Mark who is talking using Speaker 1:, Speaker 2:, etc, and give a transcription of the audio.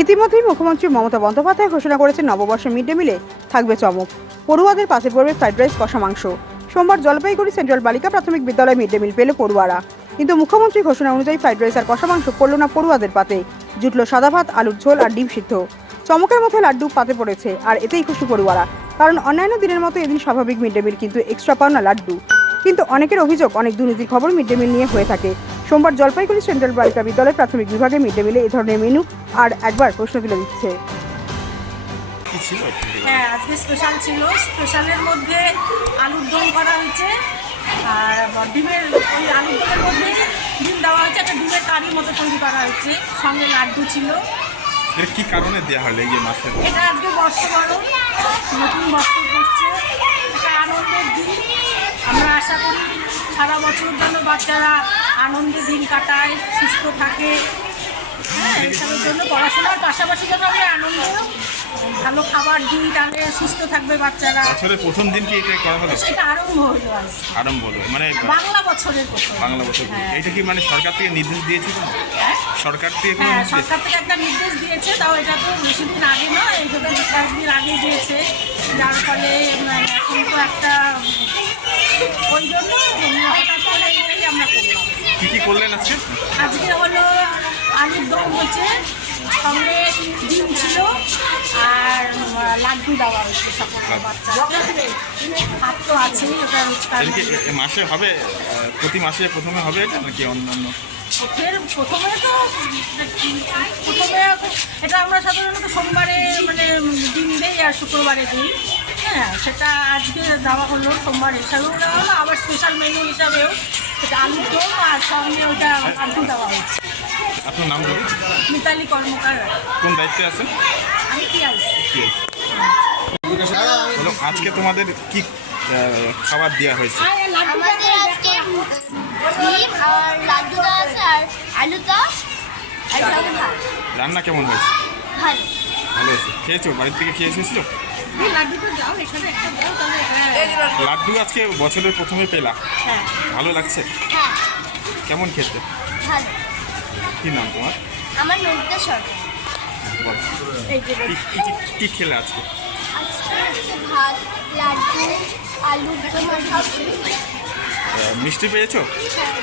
Speaker 1: ইতিমধ্যেই মুখ্যমন্ত্রী মমতা বন্দ্যোপাধ্যায় ঘোষণা করেছেন নববর্ষে মিড ডে মিলে থাকবে চমক। পড়ুয়াদের পাশে পড়বে ফ্রাইড রাইস, কষা মাংস। সোমবার জলপাইগুড়ি সেন্ট্রাল বালিকা প্রাথমিক বিদ্যালয়ে মিড ডে মিল পেল পড়ুয়ারা। কিন্তু মুখ্যমন্ত্রী ঘোষণা অনুযায়ী ফ্রাইড রাইস আর কষা মাংস পড়ল না পড়ুয়াদের পাতে। জুটল সাদা ভাত, আলুর ঝোল আর ডিম সিদ্ধ। চমকের মধ্যে লাড্ডু পাতে পড়েছে, আর এতেই খুশি পড়ুয়ারা। কারণ অন্যান্য দিনের মতো এদিন স্বাভাবিক মিড ডে মিল কিন্তু এক্সট্রা পাওনা লাড্ডু। কিন্তু অনেকের অভিযোগ, অনেক দুর্নীতির খবর মিড ডে মিল নিয়ে হয়ে থাকে। সোমবার জলপাইগুড়ি সেন্ট্রাল বালিকা বিদ্যালয় প্রাথমিক বিভাগে মিড ডে মিলে এই ধরনের মেনু আর একবার প্রশ্ন তুলে দিচ্ছে?
Speaker 2: হ্যাঁ আজকে স্পেশাল ছিল। স্পেশালের মধ্যে আলুর দম করা হয়েছে। আর ডিমের ওই আলুর দমের মধ্যে ডিম দেওয়া হয়েছে একটা ডিমের কারি মতো তৈরি করা হয়েছে। সঙ্গে লাড্ডু ছিল।
Speaker 3: এটা কি কারণে দেওয়া হলো এই যে মাছের?
Speaker 2: এটা আজকে বর্ষবরণ। নতুন বস্ত্র করছে। একটা আনন্দের দিন। আমরা আশা করি সারা বছর যেন বাচ্চারা আনন্দে দিন কাটায় সুস্থ থাকে। হ্যাঁ এইসবের জন্য পড়াশোনার পাশাপাশি যেন আমরা আনন্দ ভালো খাবার দিই তাহলে সুস্থ থাকবে বাচ্চারা।
Speaker 3: বছরের প্রথম দিন কি এটা করা হলো?
Speaker 2: সেটা আরম্ভ হলো
Speaker 3: আরম্ভ হলো মানে
Speaker 2: বাংলা বছরের প্রথম
Speaker 3: বাংলা বছর
Speaker 2: হ্যাঁ।
Speaker 3: এটা কি মানে সরকার থেকে নির্দেশ দিয়েছে কোনো?
Speaker 2: হ্যাঁ?
Speaker 3: সরকার থেকে কোনো
Speaker 2: সরকার থেকে একটা নির্দেশ দিয়েছে তাও এটা তো বেশি দিন আগে নয় এই তো কয়েকদিন আগে দিয়েছে। যার ফলে উম, একটা ওই জন্য হঠাৎ করে আমরা করলাম
Speaker 3: কি কি করলেন আজকে?
Speaker 2: আজকে হলো আলুর দম হচ্ছে সঙ্গে ডিম ছিল আর লাড্ডু দেওয়া হয়েছে সকল বাচ্চা ভাত তো আছেই ওটা
Speaker 3: কি মাসে হবে প্রতি মাসে প্রথমে হবে এটা নাকি অন্যান্য
Speaker 2: প্রথমে তো প্রথমে এটা আমরা সাধারণত সোমবারে মানে ডিম দেই আর শুক্রবারে দিই। হ্যাঁ সেটা আজকে দেওয়া হলো সোমবার হিসাবেও দেওয়া হলো আবার স্পেশাল মেনু হিসাবেও সেটা আলুর দম আর সঙ্গে ওটা আলু দেওয়া হচ্ছে
Speaker 3: আপনার নাম বলুন।
Speaker 2: মিতালি কর্মকার।
Speaker 3: কোন দায়িত্বে আছেন?
Speaker 2: আমি কি আসছি
Speaker 3: আজকে তোমাদের কি খাবার দেওয়া হয়েছে?
Speaker 4: আমাদের আজকে ডিম আর লাড্ডু দেওয়া আছে আর আলু ভাত
Speaker 3: রান্না কেমন হয়েছে?
Speaker 4: ভালো।
Speaker 3: ভালো হয়েছে খেয়েছো? বাড়ির থেকে খেয়ে এসেছিল
Speaker 2: লাড্ডুটা দাও এখানে একটা দাও তাহলে হ্যাঁ।
Speaker 3: লাড্ডু। আজকে বছরের প্রথমে পেলা
Speaker 2: হ্যাঁ।
Speaker 3: ভালো লাগছে?
Speaker 4: হ্যাঁ।
Speaker 3: কেমন খেতে?
Speaker 4: ভালো।
Speaker 3: কি নাম তোমার?
Speaker 4: আমার নদীতে সরকার।
Speaker 3: বলো।
Speaker 2: এই যে
Speaker 3: কি কি কি- কি খেলে আজকে?
Speaker 4: ভাত লাড্ডু আলু
Speaker 3: মিষ্টি পেয়েছ?
Speaker 4: হ্যাঁ।